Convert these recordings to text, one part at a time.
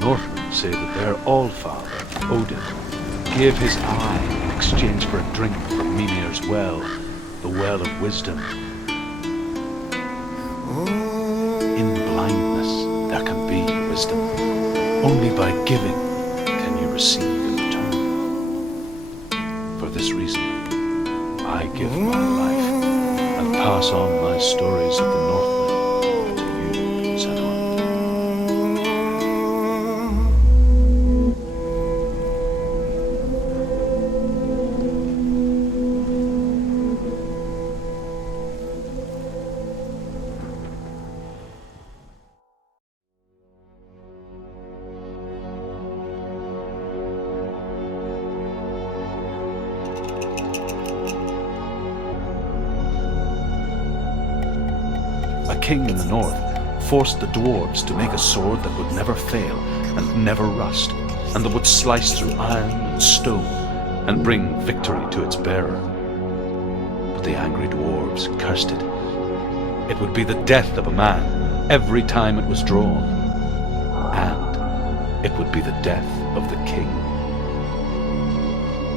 Northmen say that their allfather, Odin, gave his eye in exchange for a drink from Mimir's well, the well of wisdom. In blindness there can be wisdom. Only by giving can you receive in return. For this reason, I give my life and pass on my stories of the Northmen to you, Senua. A king in the north forced the dwarves to make a sword that would never fail and never rust, and that would slice through iron and stone and bring victory to its bearer. But the angry dwarves cursed it. It would be the death of a man every time it was drawn, and it would be the death of the king.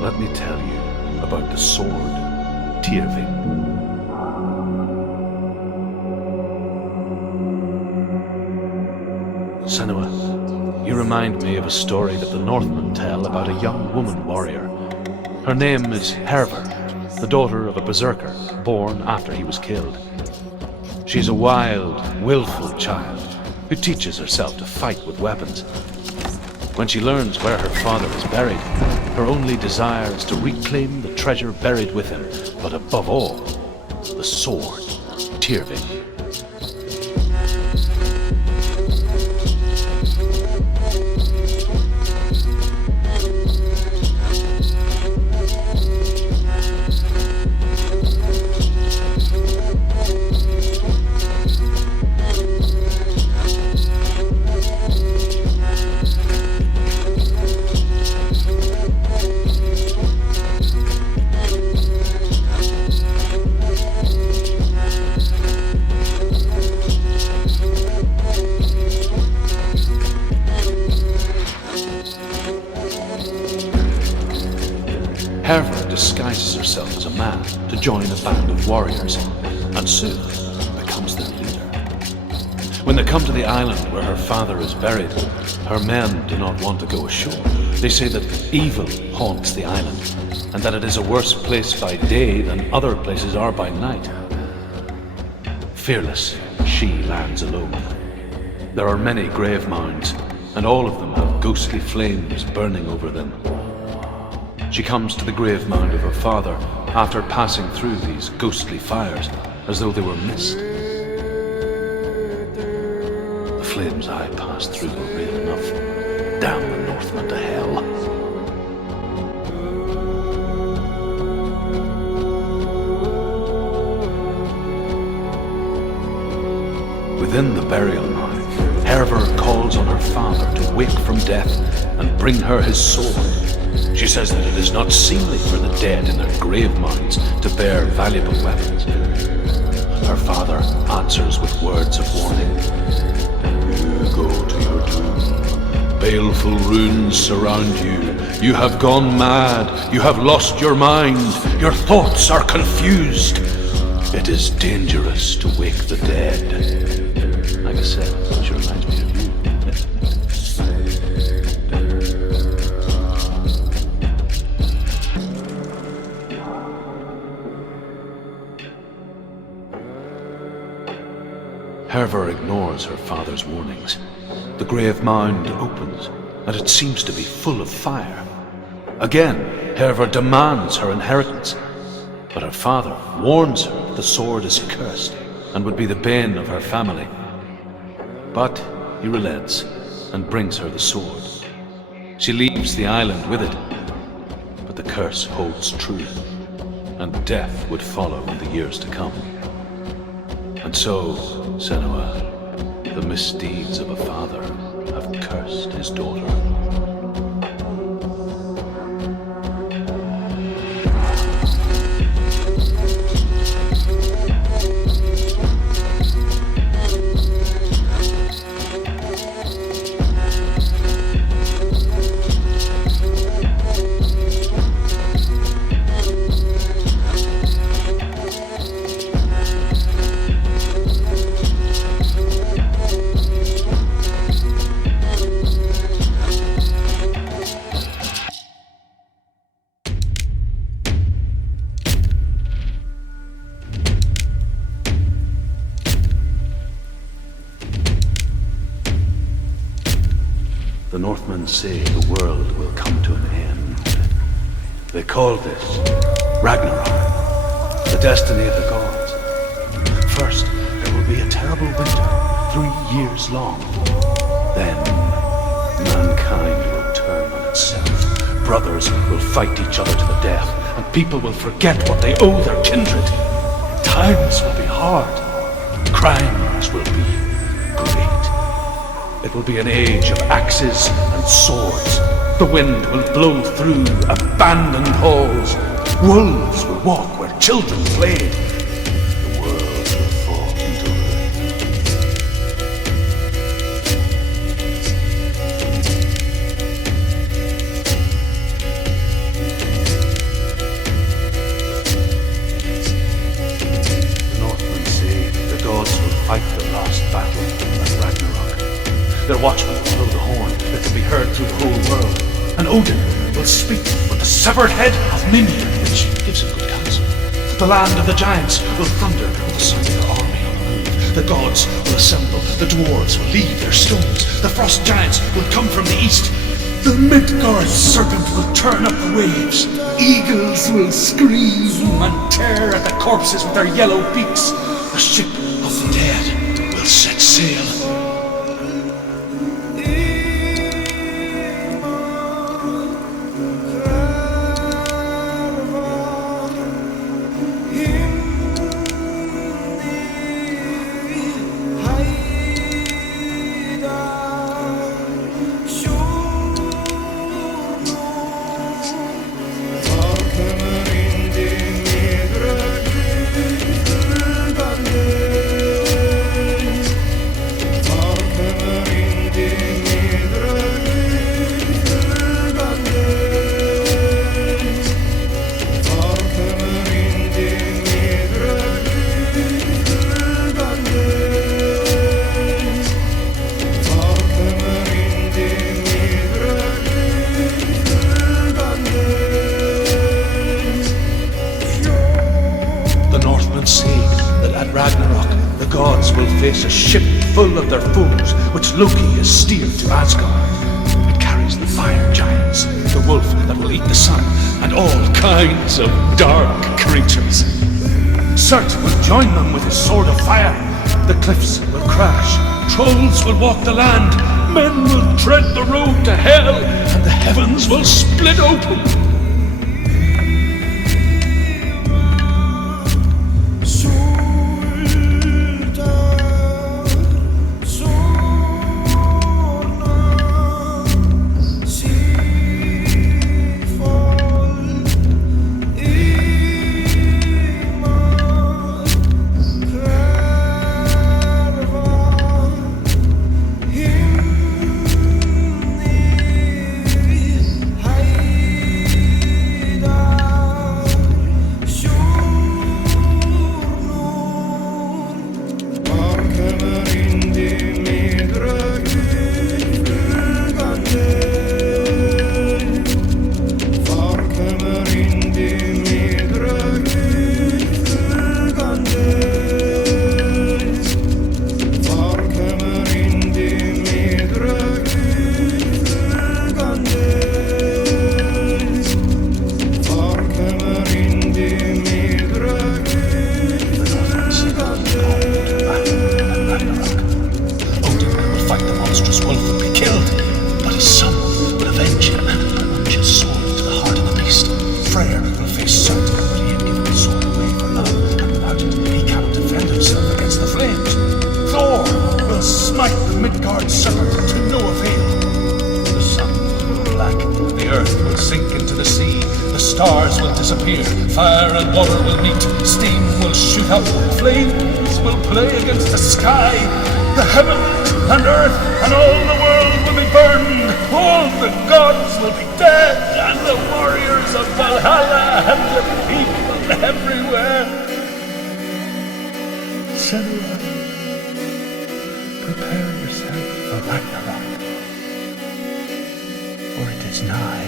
Let me tell you about the sword, Tyrving. Senua, you remind me of a story that the Northmen tell about a young woman warrior. Her name is Hervor, the daughter of a berserker born after he was killed. She's a wild, willful child who teaches herself to fight with weapons. When she learns where her father is buried, her only desire is to reclaim the treasure buried with him, but above all, the sword, Tyrving. Hervor disguises herself as a man to join a band of warriors, and soon becomes their leader. When they come to the island where her father is buried, her men do not want to go ashore. They say that evil haunts the island, and that it is a worse place by day than other places are by night. Fearless, she lands alone. There are many grave mounds, and all of them have ghostly flames burning over them. She comes to the grave mound of her father after passing through these ghostly fires as though they were mist. The flames I passed through were real enough. Damn the Northmen to hell. Within the burial mound, Hervor calls on her father to wake from death and bring her his sword. She says that it is not seemly for the dead in their grave mounds to bear valuable weapons. Her father answers with words of warning. You go to your doom. Baleful runes surround you. You have gone mad. You have lost your mind. Your thoughts are confused. It is dangerous to wake the dead. Like I said, she reminds me of you. Hervor ignores her father's warnings. The grave mound opens, and it seems to be full of fire. Again, Hervor demands her inheritance, but her father warns her the sword is cursed and would be the bane of her family. But he relents and brings her the sword. She leaves the island with it, but the curse holds true, and death would follow in the years to come. And so, Senua, the misdeeds of a father have cursed his daughter. The Northmen say the world will come to an end. They call this Ragnarok, the destiny of the gods. First, there will be a terrible winter, 3 years long. Then, mankind will turn on itself. Brothers will fight each other to the death, and people will forget what they owe their kindred. Times will be hard. Crimes will be great. It will be an age of axes and swords. The wind will blow through abandoned halls. Wolves will walk where children played. The world will fall into ruin. The Northmen say the gods will fight the last battle at Ragnarok. Their watchmen will blow the horn that can be heard through the whole world. And Odin will speak with the severed head of Mimir, which gives him good counsel. The land of the giants will thunder with the sound of their army on the move. The gods will assemble, the dwarves will leave their stones. The frost giants will come from the east. The Midgard serpent will turn up the waves. Eagles will scream and tear at the corpses with their yellow beaks. The ship of the dead will set sail. A ship full of their foes, which Loki has steered to Asgard. It carries the fire giants, the wolf that will eat the sun, and all kinds of dark creatures. Surt will join them with his sword of fire. The cliffs will crash, trolls will walk the land, men will tread the road to hell, and the heavens will split open. Senua, prepare yourself for Ragnarok, for it is nigh.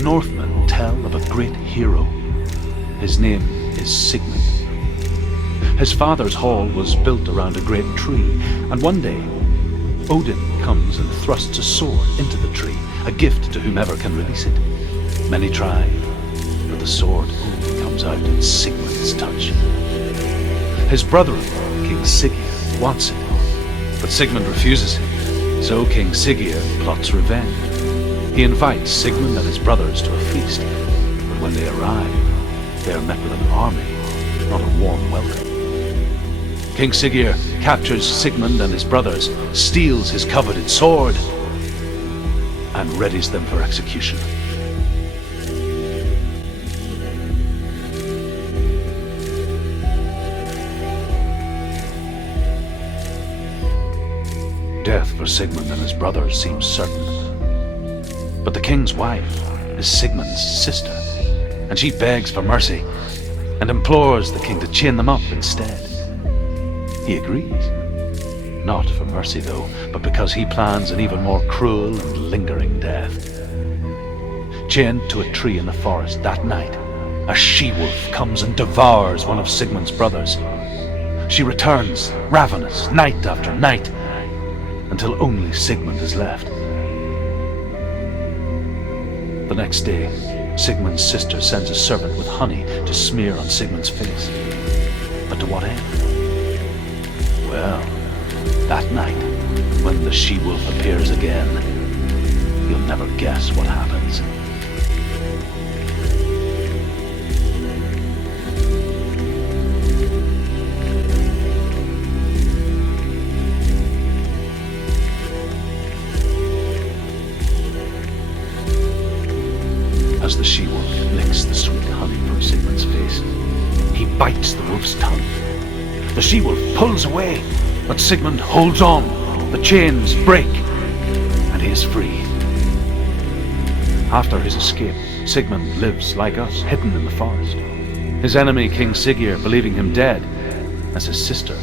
the Northmen tell of a great hero. His name is Sigmund. His father's hall was built around a great tree, and one day Odin comes and thrusts a sword into the tree, a gift to whomever can release it. Many try, but the sword only comes out at Sigmund's touch. His brother-in-law, King Siggeir, wants it, but Sigmund refuses him, so King Siggeir plots revenge. He invites Sigmund and his brothers to a feast, but when they arrive, they are met with an army, not a warm welcome. King Siggeir captures Sigmund and his brothers, steals his coveted sword, and readies them for execution. Death for Sigmund and his brothers seems certain. But the king's wife is Sigmund's sister, and she begs for mercy and implores the king to chain them up instead. He agrees. Not for mercy, though, but because he plans an even more cruel and lingering death. Chained to a tree in the forest that night, a she-wolf comes and devours one of Sigmund's brothers. She returns, ravenous, night after night, until only Sigmund is left. The next day, Sigmund's sister sends a servant with honey to smear on Sigmund's face. But to what end? Well, that night, when the she-wolf appears again, you'll never guess what happens. As the she-wolf licks the sweet honey from Sigmund's face, he bites the wolf's tongue. The she-wolf pulls away, but Sigmund holds on. The chains break, and he is free. After his escape, Sigmund lives like us, hidden in the forest. His enemy, King Siggeir, believing him dead, as his sister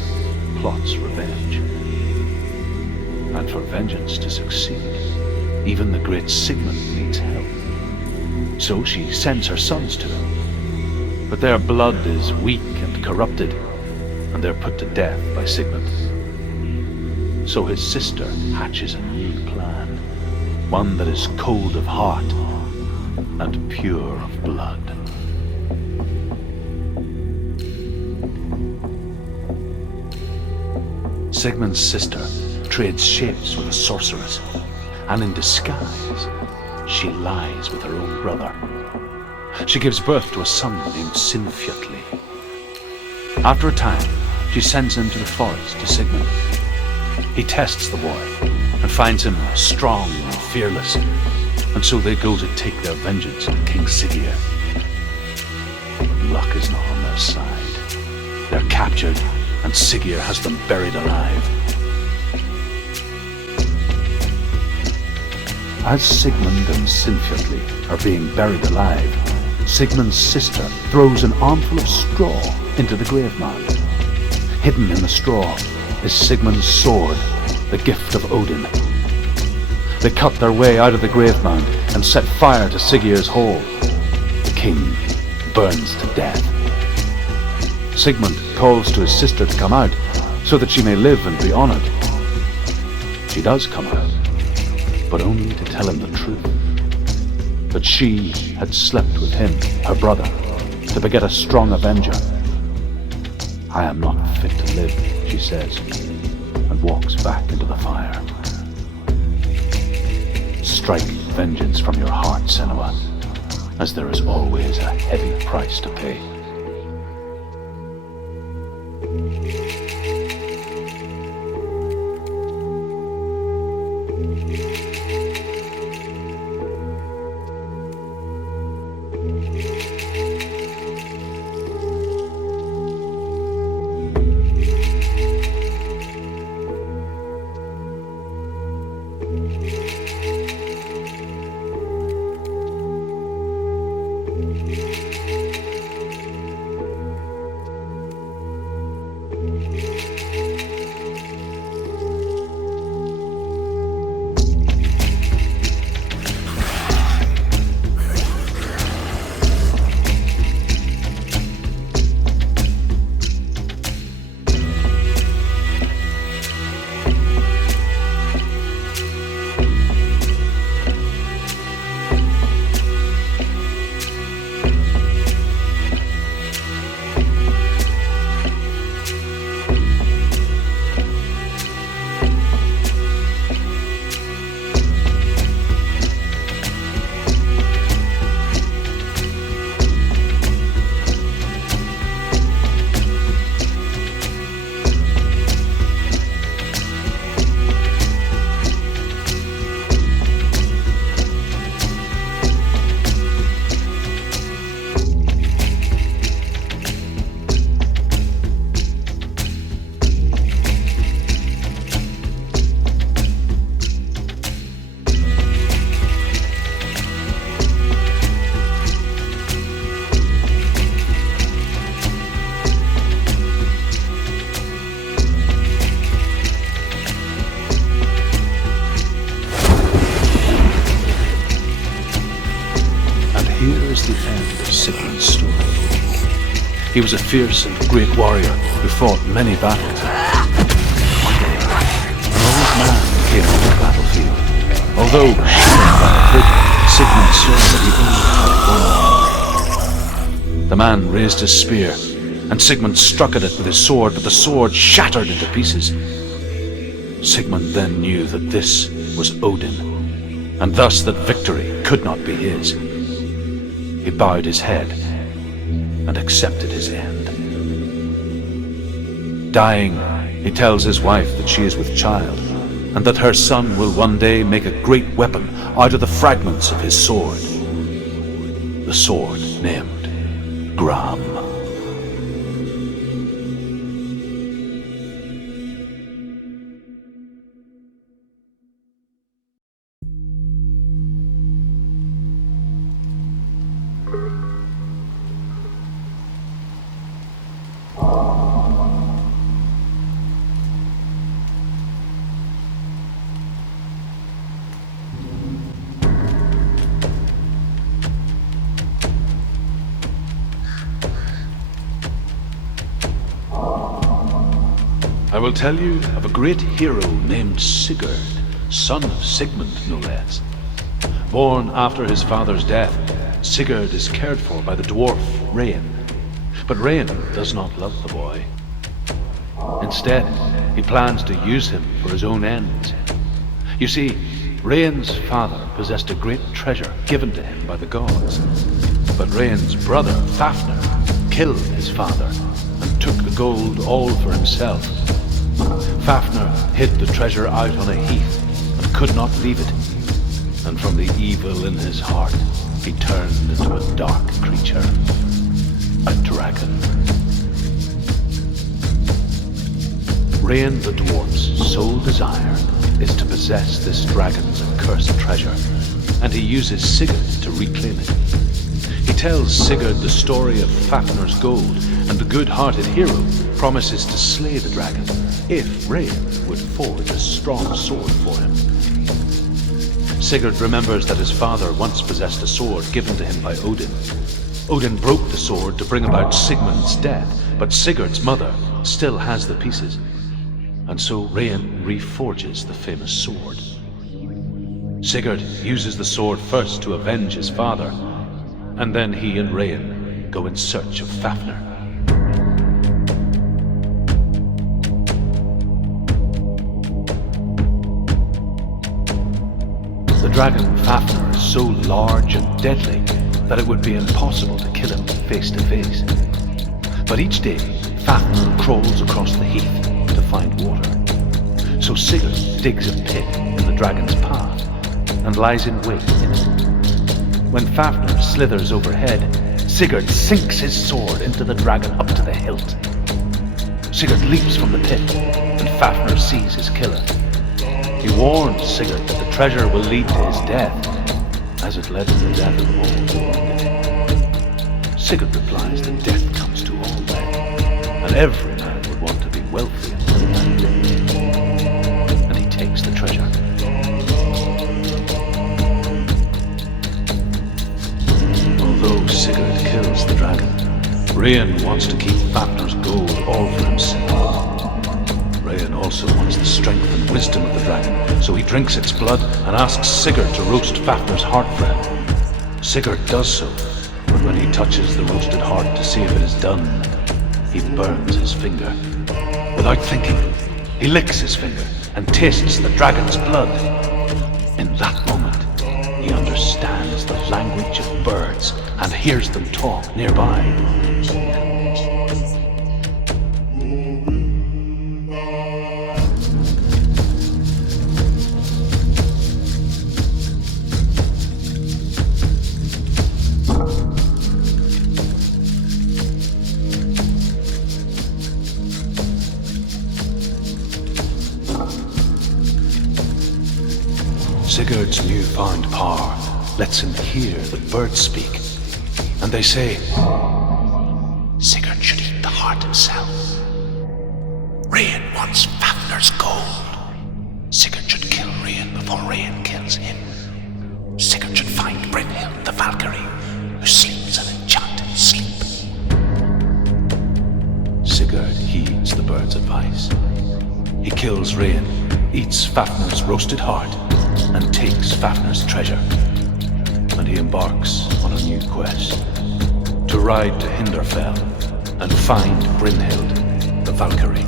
plots revenge. And for vengeance to succeed, even the great Sigmund needs help. So she sends her sons to him. But their blood is weak and corrupted, and they're put to death by Sigmund. So his sister hatches a new plan, one that is cold of heart and pure of blood. Sigmund's sister trades shapes with a sorceress, and in disguise, she lies with her own brother. She gives birth to a son named Sinfjotli. After a time, she sends him to the forest to Sigmund. He tests the boy and finds him strong and fearless, and so they go to take their vengeance on King Siggeir. Luck is not on their side. They're captured, and Siggeir has them buried alive. As Sigmund and Sinfjotli are being buried alive, Sigmund's sister throws an armful of straw into the grave mound. Hidden in the straw is Sigmund's sword, the gift of Odin. They cut their way out of the grave mound and set fire to Siggeir's hall. The king burns to death. Sigmund calls to his sister to come out so that she may live and be honored. She does come out, but only to tell him the truth. That she had slept with him, her brother, to beget a strong avenger. I am not fit to live, she says, and walks back into the fire. Strike vengeance from your heart, Senua, as there is always a heavy price to pay. here is the end of Sigmund's story. He was a fierce and great warrior who fought many battles. One day, an old man came to the battlefield. Although shielded by a hood, Sigmund saw that he only had one. The man raised his spear, and Sigmund struck at it with his sword, but the sword shattered into pieces. Sigmund then knew that this was Odin, and thus that victory could not be his. He bowed his head and accepted his end. Dying, he tells his wife that she is with child, and that her son will one day make a great weapon out of the fragments of his sword. The sword named Gram. I will tell you of a great hero named Sigurd, son of Sigmund no less. Born after his father's death, Sigurd is cared for by the dwarf Rain. But Rain does not love the boy. Instead, he plans to use him for his own ends. You see, Rain's father possessed a great treasure given to him by the gods. But Rain's brother, Fafnir, killed his father and took the gold all for himself. Fafnir hid the treasure out on a heath and could not leave it. And from the evil in his heart, he turned into a dark creature, a dragon. Rain the dwarf's sole desire is to possess this dragon's accursed treasure, and he uses Sigurd to reclaim it. He tells Sigurd the story of Fafnir's gold, and the good-hearted hero promises to slay the dragon if Rain would forge a strong sword for him. Sigurd remembers that his father once possessed a sword given to him by Odin. Odin broke the sword to bring about Sigmund's death, but Sigurd's mother still has the pieces, and so Rain reforges the famous sword. Sigurd uses the sword first to avenge his father, and then he and Rain go in search of Fafnir. The dragon Fafnir is so large and deadly that it would be impossible to kill him face to face. But each day, Fafnir crawls across the heath to find water. So Sigurd digs a pit in the dragon's path and lies in wait in it. When Fafnir slithers overhead, Sigurd sinks his sword into the dragon up to the hilt. Sigurd leaps from the pit, and Fafnir sees his killer. He warns Sigurd that the treasure will lead to his death, as it led to the death of all who owned it. Sigurd replies that death comes to all men, and every man would want to be wealthy until that day. And he takes the treasure. Although Sigurd kills the dragon, Rain wants to keep Fafnir's gold all for himself. Rain also wants the strength and wisdom of the dragon, so he drinks its blood and asks Sigurd to roast Fafnir's heart for him. Sigurd does so, but when he touches the roasted heart to see if it is done, he burns his finger. Without thinking, he licks his finger and tastes the dragon's blood. In that moment, he understands the language of birds and hears them talk nearby. Sigurd's newfound power lets him hear the birds speak, and they say, Sigurd should eat the heart himself. Rain wants Fafnir's gold. Sigurd should kill Rain before Rain kills him. Sigurd should find Brynhild the Valkyrie kills Rain, eats Fafnir's roasted heart, and takes Fafnir's treasure. And he embarks on a new quest, to ride to Hinderfell and find Brynhild, the Valkyrie.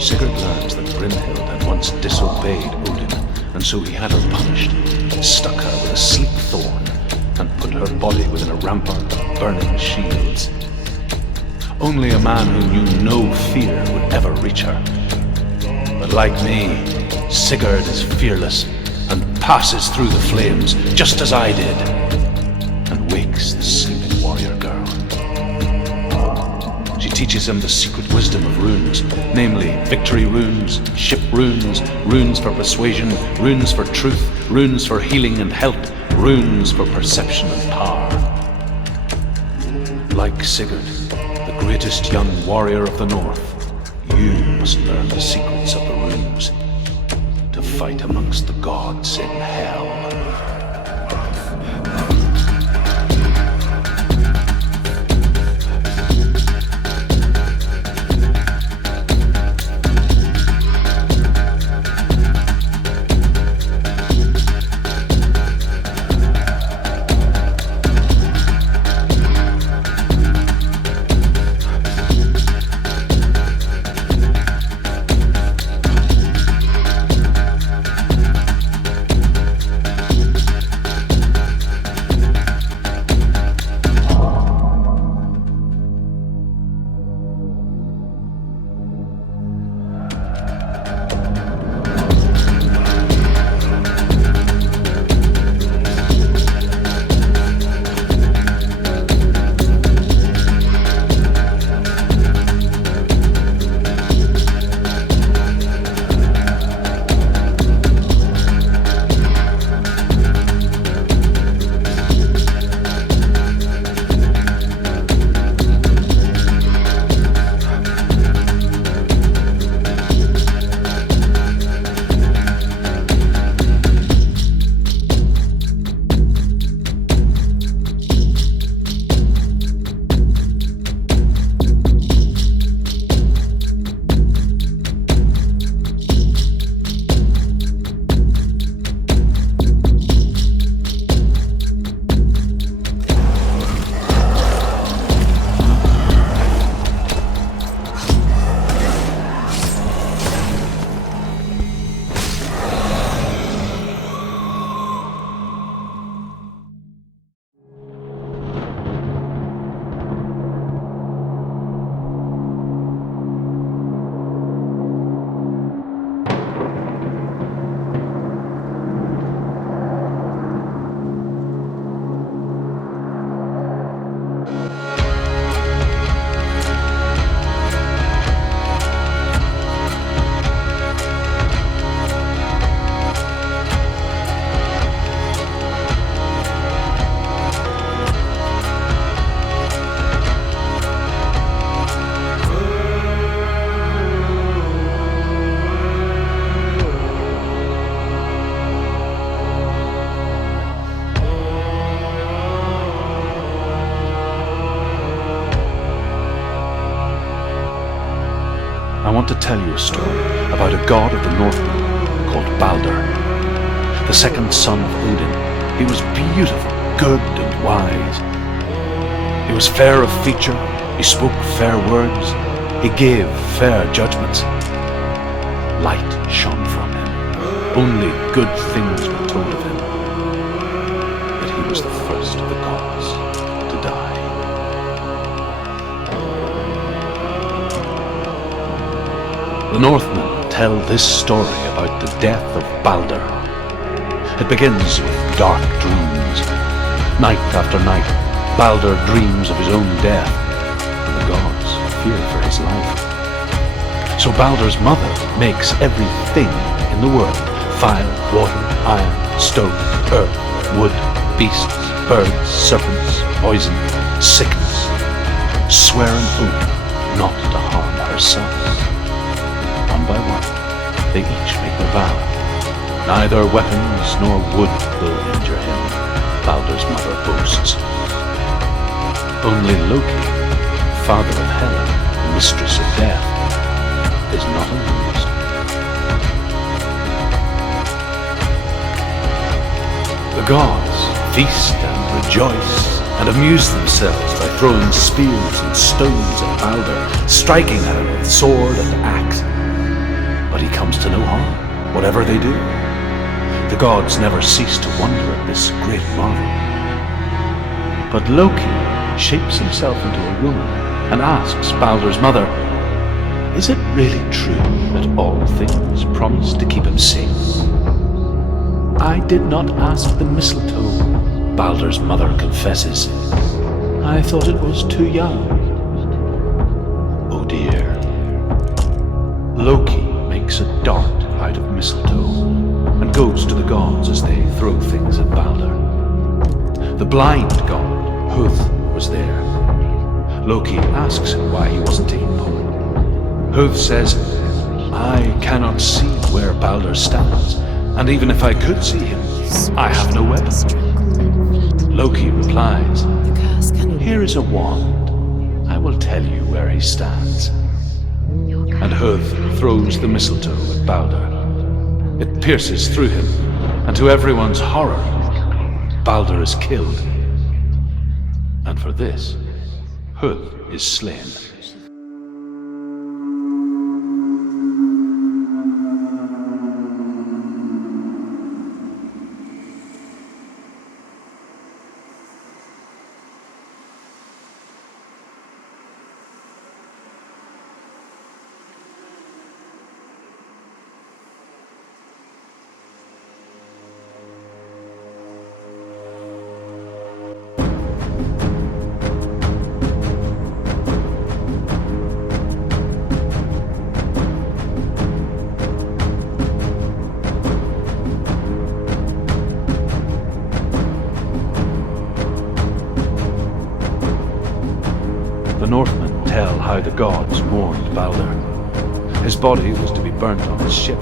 Sigurd learns that Brynhild had once disobeyed Odin, and so he had her punished, stuck her with a sleep thorn, and put her body within a rampart of burning shields. Only a man who knew no fear would ever reach her. But like me, Sigurd is fearless and passes through the flames, just as I did, and wakes the sleeping warrior girl. She teaches him the secret wisdom of runes, namely victory runes, ship runes, runes for persuasion, runes for truth, runes for healing and help, runes for perception and power. Like Sigurd, the greatest young warrior of the North, you must learn the secrets of the runes to fight amongst the gods in hell. I want to tell you a story about a god of the Northmen called Balder, the second son of Odin. He was beautiful, good and wise. He was fair of feature, he spoke fair words, he gave fair judgments. Light shone from him, only good things were told of him. But he was the first of the gods to die. The Northmen tell this story about the death of Balder. It begins with dark dreams. Night after night, Balder dreams of his own death, and the gods fear for his life. So Balder's mother makes everything in the world: fire, water, iron, stone, earth, wood, beasts, birds, serpents, poison, sickness, swear an oath not to harm herself. one by one, they each make their vow. Neither weapons nor wood will injure him, Baldur's mother boasts. Only Loki, father of Hela, mistress of death, is not amused. The gods feast and rejoice and amuse themselves by throwing spears and stones at Baldur, striking at him with sword and axe. But he comes to no harm, whatever they do. The gods never cease to wonder at this great marvel. But Loki shapes himself into a woman and asks Baldur's mother, "Is it really true that all things promise to keep him safe?" "I did not ask the mistletoe," Baldur's mother confesses. "I thought it was too young." Oh dear. Loki makes a dart out of mistletoe and goes to the gods as they throw things at Baldur. The blind god, Huth, was there. Loki asks him why he wasn't taken part. Huth says, "I cannot see where Baldur stands, and even if I could see him, I have no weapon." Loki replies, "Here is a wand. I will tell you where he stands." And Huth throws the mistletoe at Baldur. It pierces through him, and to everyone's horror, Baldur is killed. And for this, Huth is slain. The Northmen tell how the gods mourned Baldur. His body was to be burnt on his ship,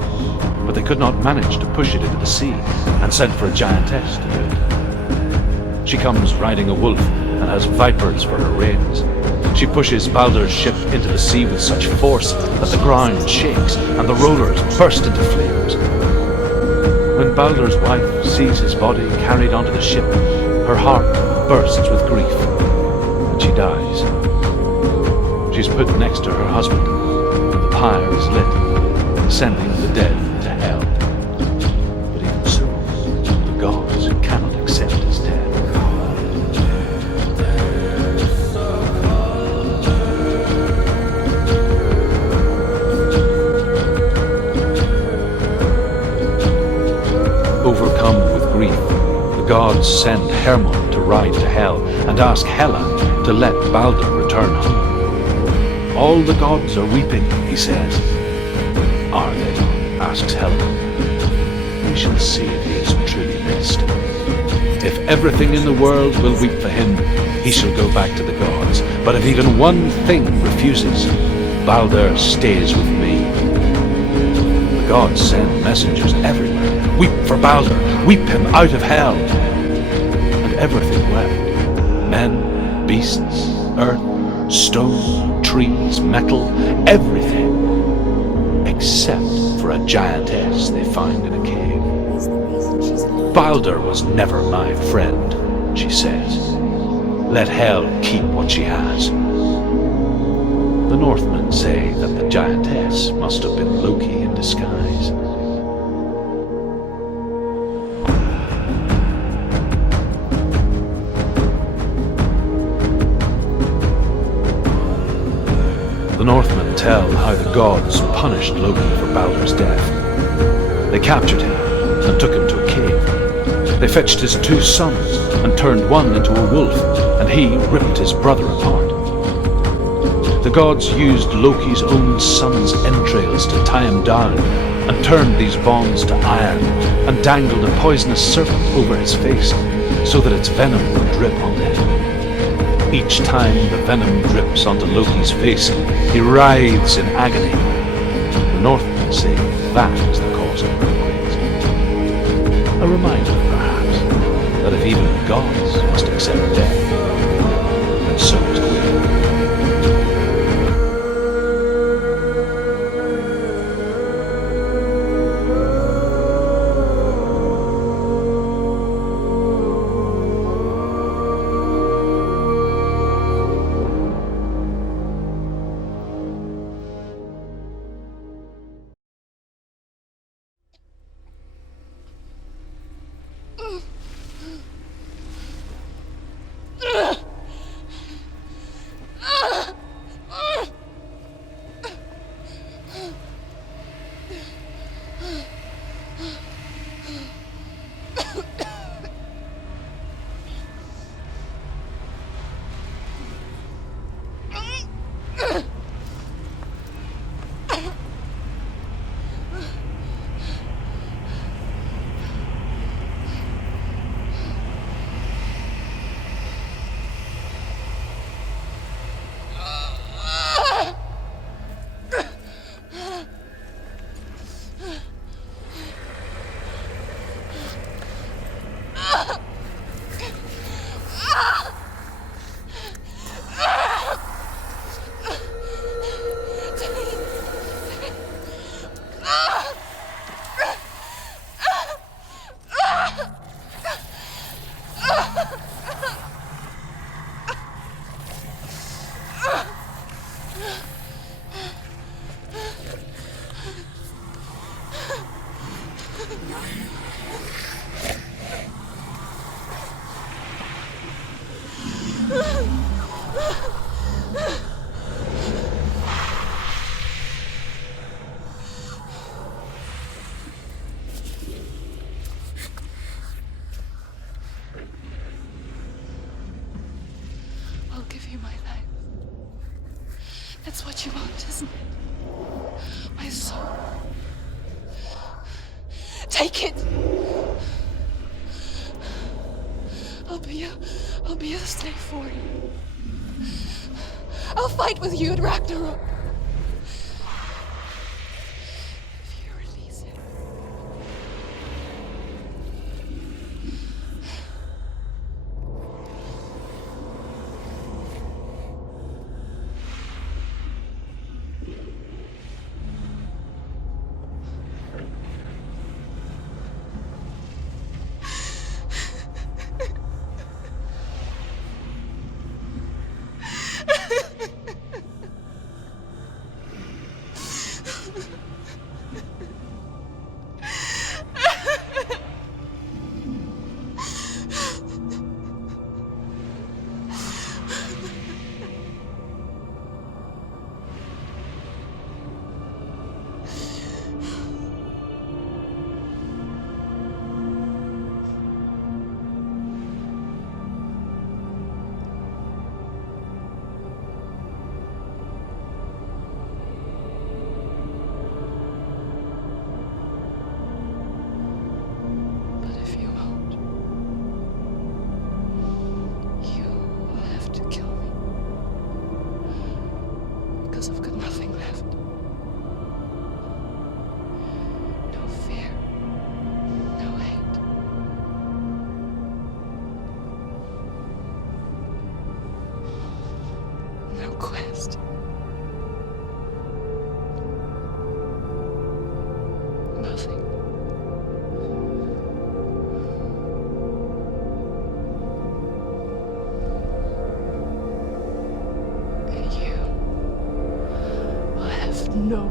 but they could not manage to push it into the sea and sent for a giantess to do it. She comes riding a wolf and has vipers for her reins. She pushes Baldur's ship into the sea with such force that the ground shakes and the rollers burst into flames. When Baldur's wife sees his body carried onto the ship, her heart bursts with grief, and she dies. She's put next to her husband. The pyre is lit, sending the dead to hell. But even so, the gods cannot accept his death. Overcome with grief, the gods send Hermod to ride to hell and ask Hela to let Baldur return home. "All the gods are weeping," he says. "Are they?" asks Hela. "We shall see if he is truly missed. If everything in the world will weep for him, he shall go back to the gods. But if even one thing refuses, Baldur stays with me." The gods send messengers everywhere. "Weep for Baldur! Weep him out of hell!" And everything wept. Men, beasts, earth, stone, trees, metal, everything, except for a giantess they find in a cave. "Baldur was never my friend," she says. "Let hell keep what she has." The Northmen say that the giantess must have been Loki in disguise. The Northmen tell how the gods punished Loki for Baldur's death. They captured him and took him to a cave. They fetched his 2 sons and turned one into a wolf, and he ripped his brother apart. The gods used Loki's own son's entrails to tie him down and turned these bonds to iron and dangled a poisonous serpent over his face so that its venom would drip onto him. Each time the venom drips onto Loki's face, he writhes in agony. The Northmen say that is the cause of earthquakes. A reminder, perhaps, that if even gods must accept death, then so must we. That's what you want, isn't it? My soul. Take it! I'll be a slave for you. I'll fight with you at Ragnarok. If you release it. Quest. Nothing. And you will have no